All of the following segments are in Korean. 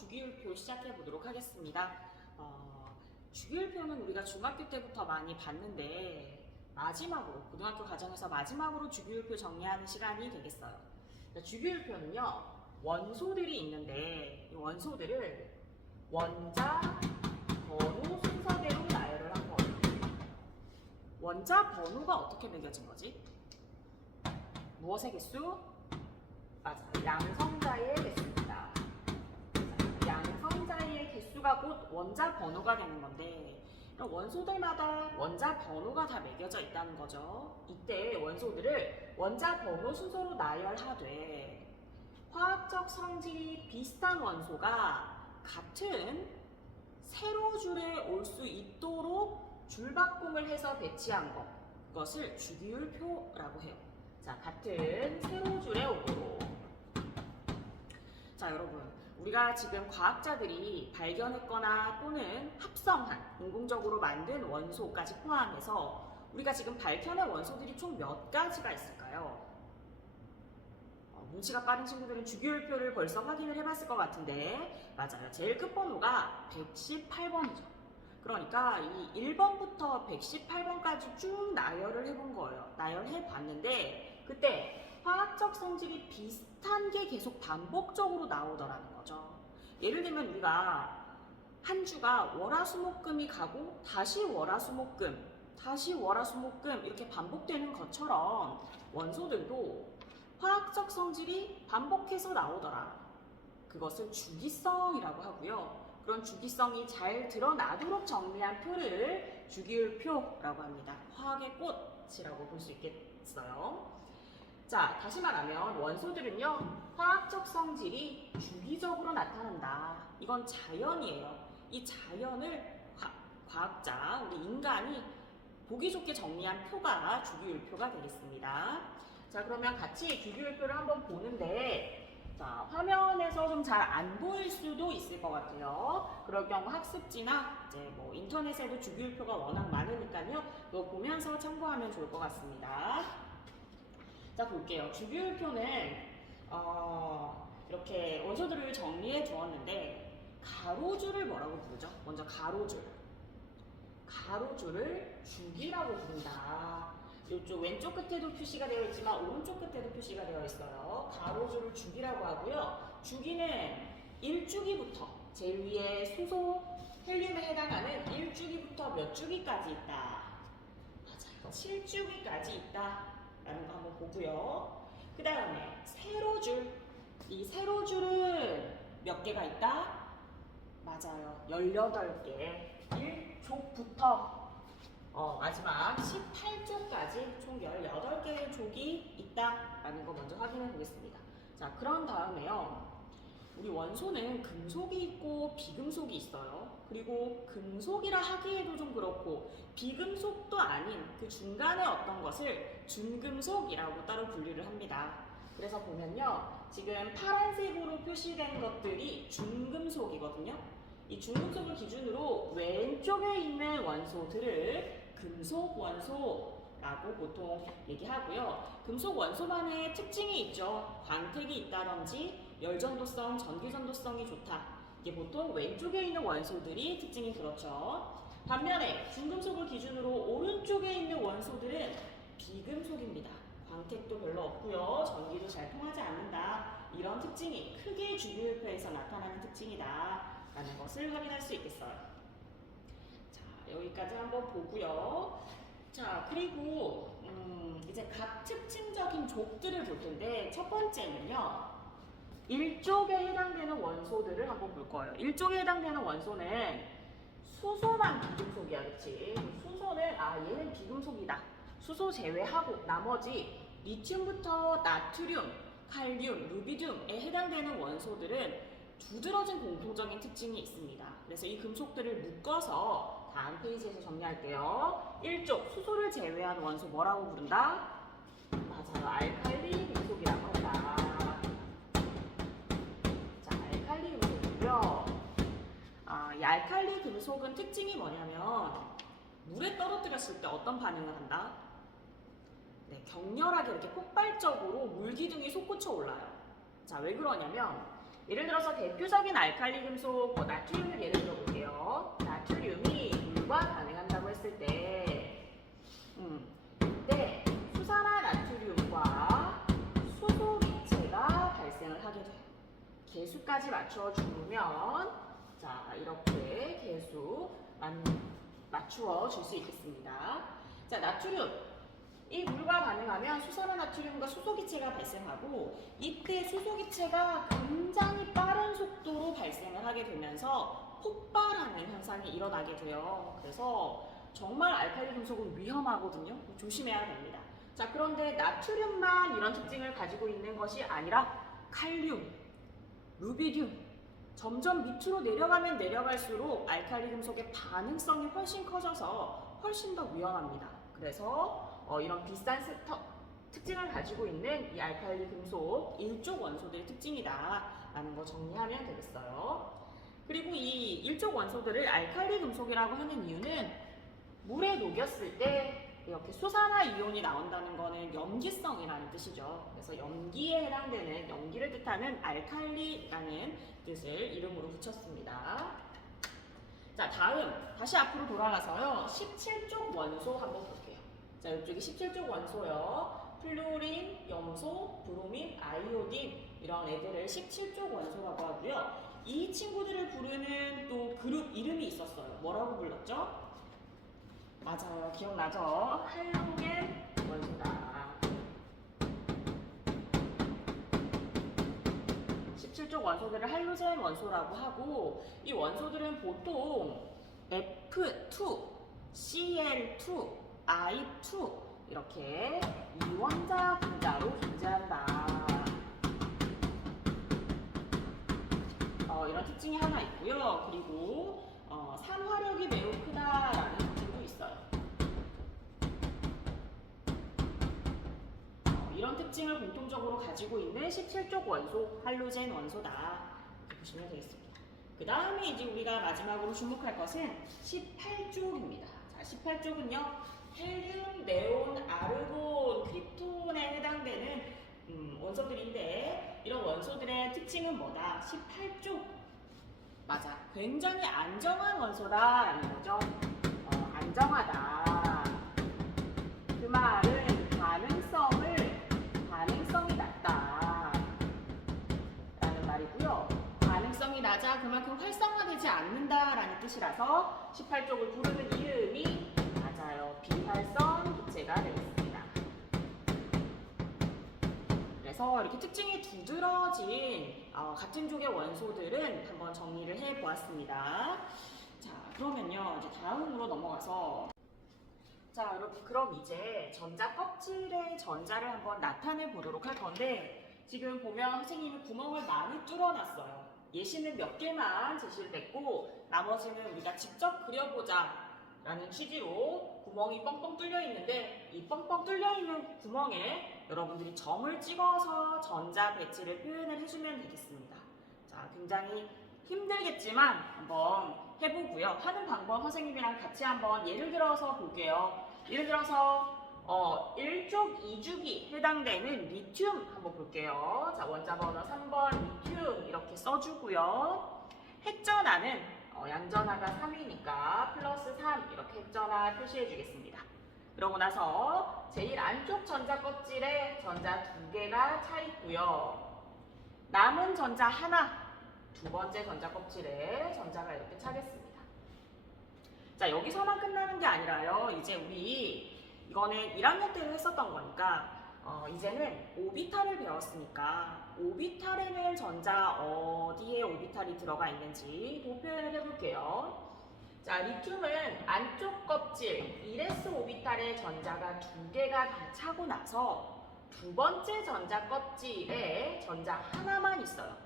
주기율표 시작해 보도록 하겠습니다. 주기율표는 우리가 중학교 때부터 많이 봤는데 마지막으로 고등학교 과정에서 마지막으로 주기율표 정리하는 시간이 되겠어요. 주기율표는요, 원소들이 있는데 이 원소들을 원자, 번호 순서대로 나열을 한 거예요. 원자 번호가 어떻게 매겨진 거지? 무엇의 개수? 맞아요. 양성자의 개수입니다. 양성자의 개수가 곧 원자 번호가 되는 건데, 원소들마다 원자 번호가 다 매겨져 있다는 거죠. 이때 원소들을 원자 번호 순서로 나열하되 화학적 성질이 비슷한 원소가 같은 세로줄에 올 수 있도록 줄바꿈을 해서 배치한 것, 그것을 주기율표라고 해요. 자, 같은 세로줄에 오도록. 자, 여러분, 우리가 지금 과학자들이 발견했거나 또는 합성한, 인공적으로 만든 원소까지 포함해서 우리가 지금 밝혀낸 원소들이 총 몇 가지가 있을까요? 눈치가 빠른 친구들은 주기율표를 벌써 확인을 해봤을 것 같은데, 맞아요. 제일 끝번호가 118번이죠. 그러니까 이 1번부터 118번까지 쭉 나열을 해본 거예요. 나열해 봤는데 그때 화학적 성질이 비슷한 게 계속 반복적으로 나오더라는 거죠. 예를 들면 우리가 한 주가 월화수목금이 가고 다시 월화수목금, 다시 월화수목금 이렇게 반복되는 것처럼 원소들도 화학적 성질이 반복해서 나오더라. 그것을 주기성이라고 하고요. 그런 주기성이 잘 드러나도록 정리한 표를 주기율표라고 합니다. 화학의 꽃이라고 볼 수 있겠어요. 자, 다시 말하면 원소들은요, 화학적 성질이 주기적으로 나타난다. 이건 자연이에요. 이 자연을 과학자, 우리 인간이 보기 좋게 정리한 표가 주기율표가 되겠습니다. 자, 그러면 같이 주기율표를 한번 보는데, 자, 화면에서 좀 잘 안 보일 수도 있을 것 같아요. 그럴 경우 학습지나 이제 뭐 인터넷에도 주기율표가 워낙 많으니까요. 또 보면서 참고하면 좋을 것 같습니다. 자, 볼게요. 주기율표는 이렇게 원소들을 정리해 두었는데 가로줄을 뭐라고 부르죠? 먼저 가로줄. 가로줄을 주기라고 부른다. 이쪽 왼쪽 끝에도 표시가 되어 있지만 오른쪽 끝에도 표시가 되어 있어요. 가로줄을 주기라고 하고요. 주기는 1주기부터 제일 위에 수소, 헬륨에 해당하는 1주기부터 몇 주기까지 있다. 맞아요. 7주기까지 있다. 라는 거 한번 보고요. 그 다음에 세로줄. 이 세로줄은 몇 개가 있다? 맞아요. 18개. 1족부터 마지막 18조까지 총 18개의 족이 있다라는 거 먼저 확인해 보겠습니다. 자, 그런 다음에요. 우리 원소는 금속이 있고 비금속이 있어요. 그리고 금속이라 하기에도 좀 그렇고 비금속도 아닌 그 중간에 어떤 것을 준금속이라고 따로 분류를 합니다. 그래서 보면요. 지금 파란색으로 표시된 것들이 준금속이거든요. 이 중금속을 기준으로 왼쪽에 있는 원소들을 금속 원소라고 보통 얘기하고요. 금속 원소만의 특징이 있죠. 광택이 있다든지 열전도성, 전기전도성이 좋다. 이게 보통 왼쪽에 있는 원소들이 특징이 그렇죠. 반면에 중금속을 기준으로 오른쪽에 있는 원소들은 비금속입니다. 광택도 별로 없고요. 전기도 잘 통하지 않는다. 이런 특징이 크게 주기율표에서 나타나는 특징이다. 라는 것을 확인할 수 있겠어요. 자, 여기까지 한번 보고요. 자, 그리고 이제 각 특징적인 족들을 볼 텐데 첫 번째는요. 1족에 해당되는 원소들을 한번 볼 거예요. 1족에 해당되는 원소는 수소만 비금속이야, 그치? 수소는 얘는 비금속이다. 수소 제외하고 나머지 리튬부터 나트륨, 칼륨, 루비듐에 해당되는 원소들은 두드러진 공통적인 특징이 있습니다. 그래서 이 금속들을 묶어서 다음 페이지에서 정리할게요. 1족, 수소를 제외한 원소 뭐라고 부른다? 맞아요. 알칼리 금속이라고 한다. 자, 알칼리 금속이고요. 이 알칼리 금속은 특징이 뭐냐면 물에 떨어뜨렸을 때 어떤 반응을 한다? 네, 격렬하게 이렇게 폭발적으로 물 기둥이 솟구쳐 올라요. 자, 왜 그러냐면 예를 들어서 대표적인 알칼리 금속 나트륨을 예를 들어 볼게요. 나트륨이 물과 반응한다고 했을 때 이때 수산화 나트륨과 수소기체가 발생을 하게 돼요. 개수까지 맞춰주면 자 이렇게 개수 맞추어 줄 수 있겠습니다. 자 나트륨 이 물과 반응하면 수산화나트륨과 수소기체가 발생하고 이때 수소기체가 굉장히 빠른 속도로 발생을 하게 되면서 폭발하는 현상이 일어나게 돼요. 그래서 정말 알칼리 금속은 위험하거든요. 조심해야 됩니다. 자 그런데 나트륨만 이런 특징을 가지고 있는 것이 아니라 칼륨, 루비듐 점점 밑으로 내려가면 내려갈수록 알칼리 금속의 반응성이 훨씬 커져서 훨씬 더 위험합니다. 그래서 이런 비싼 특징을 가지고 있는 이 알칼리 금속 일족 원소들의 특징이다 라는 거 정리하면 되겠어요. 그리고 이 일족 원소들을 알칼리 금속이라고 하는 이유는 물에 녹였을 때 이렇게 수산화 이온이 나온다는 거는 염기성이라는 뜻이죠. 그래서 염기에 해당되는 염기를 뜻하는 알칼리라는 뜻을 이름으로 붙였습니다. 자 다음 다시 앞으로 돌아가서요 17족 원소 한번 볼게요. 자 이쪽이 17족 원소요. 플루린, 염소, 브로민, 아이오딘 이런 애들을 17족 원소라고 하고요. 이 친구들을 부르는 또 그룹 이름이 있었어요. 뭐라고 불렀죠? 맞아요. 기억나죠? 할로겐 원소다. 17족 원소들을 할로겐 원소라고 하고 이 원소들은 보통 F2, Cl2, I2 이렇게 이원자 분자로 존재한다. 이런 특징이 하나 있고요. 그리고 산화력이 매우 크다라는 특징도 있어요. 이런 특징을 공통적으로 가지고 있는 17족 원소, 할로겐 원소다. 이렇게 보시면 되겠습니다. 그 다음에 이제 우리가 마지막으로 주목할 것은 18쪽입니다. 자, 18쪽은요, 헬륨, 네온, 아르곤, 크립톤에 해당되는 원소들인데, 이런 원소들의 특징은 뭐다? 18쪽. 맞아. 굉장히 안정한 원소다라는 거죠. 안정하다. 그 말은 가능성이 낮다. 라는 말이고요. 가능성이 낮아 그만큼 활성화되지 않는다라는 뜻이라서 18쪽을 부르는 이름이 맞아요. 비활성 기체가 되겠습니다. 그래서 이렇게 특징이 두드러진 같은 족의 원소들은 한번 정리를 해보았습니다. 자, 그러면요. 이제 다음으로 넘어가서 자, 여러분 그럼 이제 전자 껍질의 전자를 한번 나타내 보도록 할 건데 지금 보면 선생님이 구멍을 많이 뚫어놨어요. 예시는 몇 개만 제시를 했고 나머지는 우리가 직접 그려보자 라는 취지로 구멍이 뻥뻥 뚫려 있는데 이 뻥뻥 뚫려 있는 구멍에 여러분들이 점을 찍어서 전자 배치를 표현을 해주면 되겠습니다. 자, 굉장히 힘들겠지만 한번 해보고요. 하는 방법 선생님이랑 같이 한번 예를 들어서 볼게요. 예를 들어서 1족 2죽이 해당되는 리튬 한번 볼게요. 자, 원자 번호 3번 리튬 이렇게 써주고요. 핵전하는 양전하가 3이니까 플러스 3 이렇게 핵전하 표시해 주겠습니다. 그러고 나서 제일 안쪽 전자 껍질에 전자 2개가 차 있고요. 남은 전자 하나, 두 번째 전자 껍질에 전자가 이렇게 차겠습니다. 자, 여기서만 끝나는 게 아니라요. 이제 우리 이거는 1학년 때도 했었던 거니까 이제는 오비탈을 배웠으니까 오비탈에는 전자 어디에 오비탈이 들어가 있는지 도 표현을 해볼게요. 자, 리튬은 안쪽 껍질 1s 오비탈에 전자가 2개가 다 차고 나서 두 번째 전자 껍질에 전자 하나만 있어요.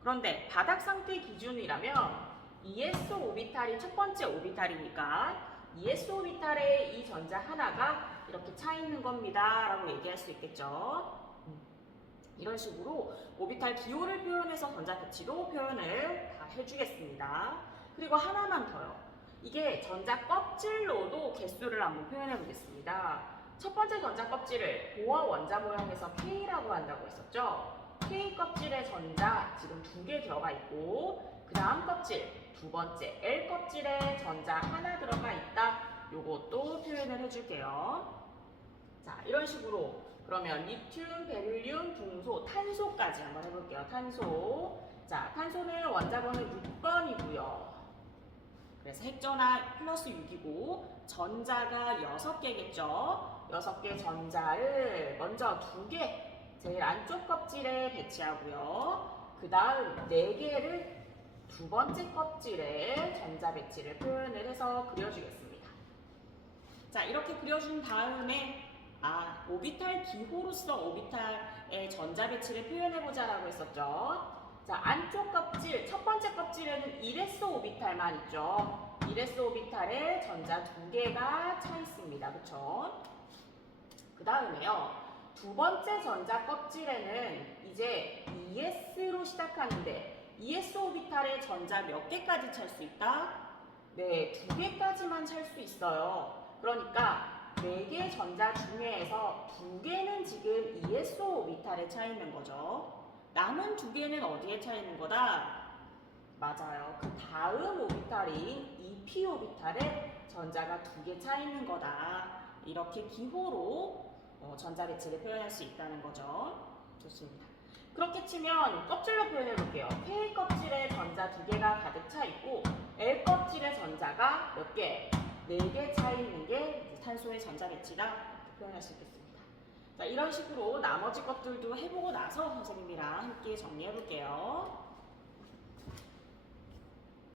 그런데 바닥 상태 기준이라면 2s 오비탈이 첫 번째 오비탈이니까 2s 오비탈에 이 전자 하나가 이렇게 차 있는 겁니다 라고 얘기할 수 있겠죠. 이런 식으로 오비탈 기호를 표현해서 전자 배치도 표현을 다 해주겠습니다. 그리고 하나만 더요. 이게 전자 껍질로도 개수를 한번 표현해 보겠습니다. 첫 번째 전자 껍질을 보아 원자 모형에서 K라고 한다고 했었죠. K 껍질의 전자 지금 2개 들어가 있고 그 다음 껍질 두 번째 L 껍질에 전자 하나 들어가 있다. 요것도 표현을 해줄게요. 자, 이런 식으로 그러면 리튬, 베릴륨, 중소, 탄소까지 한번 해볼게요. 탄소. 자, 탄소는 원자번호 6번이고요. 그래서 핵전화 플러스 6이고 전자가 6개겠죠. 6개 전자를 먼저 2개 제일 안쪽 껍질에 배치하고요. 그 다음 4개를 두 번째 껍질에 전자 배치를 표현을 해서 그려주겠습니다. 자, 이렇게 그려준 다음에 오비탈 기호로서 오비탈의 전자 배치를 표현해보자 라고 했었죠. 자, 안쪽 껍질, 첫 번째 껍질에는 1s 오비탈만 있죠. 1s 오비탈에 전자 2개가 차 있습니다. 그쵸? 그 다음에요. 두 번째 전자 껍질에는 이제 2s로 시작하는데 2s 오비탈에 전자 몇 개까지 찰 수 있다? 네, 2개까지만 찰 수 있어요. 그러니까 4개 전자 중에서 2개는 지금 2s 오비탈에 차 있는 거죠. 남은 2개는 어디에 차 있는 거다? 맞아요. 그 다음 오비탈인 2p 오비탈에 전자가 2개 차 있는 거다. 이렇게 기호로 전자 배치를 표현할 수 있다는 거죠. 좋습니다. 그렇게 치면 껍질로 표현해 볼게요. K 껍질에 전자 2개가 가득 차 있고 L 껍질에 전자가 몇 개? 4개 차 있는 게 탄소의 전자 배치다. 이렇게 표현할 수 있겠습니다. 자, 이런 식으로 나머지 것들도 해보고 나서 선생님이랑 함께 정리해 볼게요.